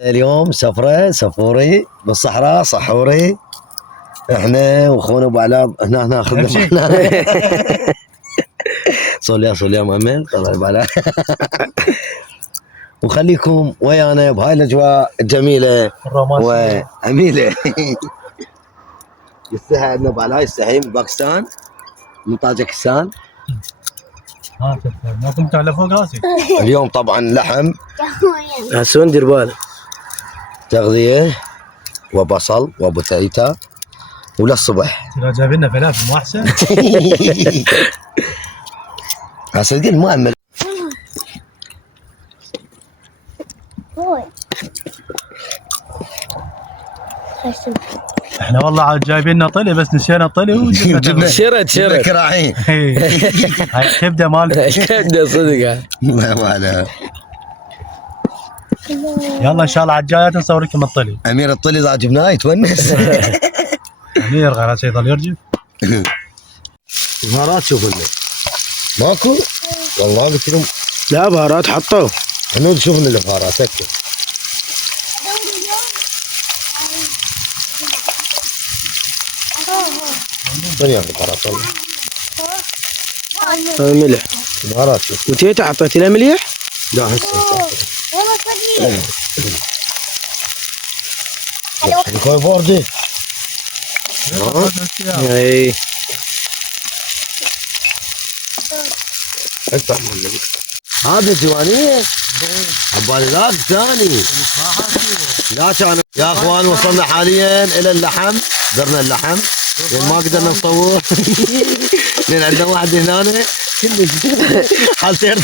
اليوم سفرة سفوري بالصحراء صحوري. احنا واخونا ابو علاء هنا اخذنا معنا. صل يا مؤمن طلع ابو علاء. وخليكم ويانا بهاي الاجواء الجميله وجميله. يستحي عندنا ابو علاء يستحي من باكستان من طاجكستان. ما كنت على فوق راسي. اليوم طبعا لحم هسون دير بالك تغذيه وبصل وبوتيتا وللصبح. ترى جايب لنا فلافل مو احسن؟ صدق المؤمل. احنا والله عاد جايبين لنا طلي بس نسينا الطلي وجبنا شرت كراعين. هاي الكبده مالك. كبده صدق. ما عليها. يلا ان شاء الله على الجايات نصور لكم الطلي. امير الطلي اذا جبناه يتونس. امير غير يضل يرجف. بهارات شوف لنا ماكو والله قلت لهم لا بهارات حطوا. احنا نشوف لنا البهارات اكل. ثانية البهارات والله ملح بهارات شوف. وتيتا حطيت لها مليح؟ لا هسه كوي بوردي. اي افتح هذا ديوانية عبالي ذاك ثاني. لا كان يا اخوان وصلنا حاليا الى اللحم. درنا اللحم لان ما قدرنا نصور. لان عندنا واحد هنا كلش حال سير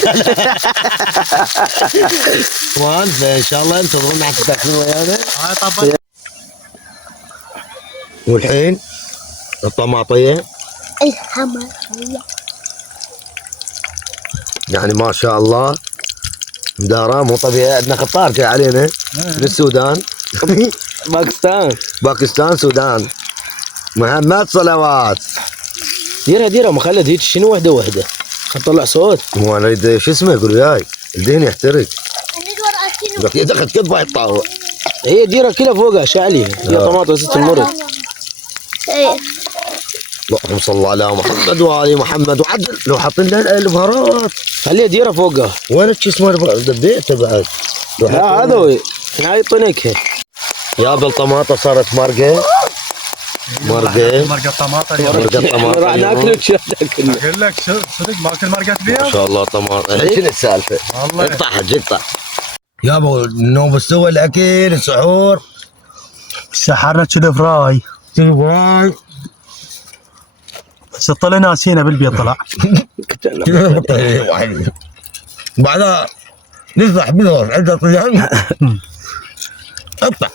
اخوان. فان شاء الله انتظرونا حتى تاكلون ويانا. والحين الطماطية يعني ما شاء الله مدارة مو طبيعي. عندنا خطار جاي علينا من السودان. باكستان سودان. محمد صلوات. ديرها مخلد هيك شنو وحده خطلع صوت. هو انا اريد شو اسمه يقول وياي الدهن يحترق. لك اذا اخذت كذبه يطاوع. هي ديرها كلها فوقها شعليها. هي طماطم ست المرض. اللهم صل على محمد وعلى محمد. وعدل لو حاطين لنا البهارات خليها ديرها فوقها. وين شو اسمه دبيته بعد. لا هذا هو هاي طنكها. يا بالطماطه صارت مرقه. مرقه طماطم. راح ناكل كله. اقول لك صدق ماكل مرقه ما بيض. شاء الله طماطم. شنو السالفه؟ والله اقطع حج اقطع. يابا النوم استوى الاكل السحور. سحرنا كذا فراي. بس الطلي ناسينا بالبيض طلع. بعدها نذبح بيض عندها طيان. اقطع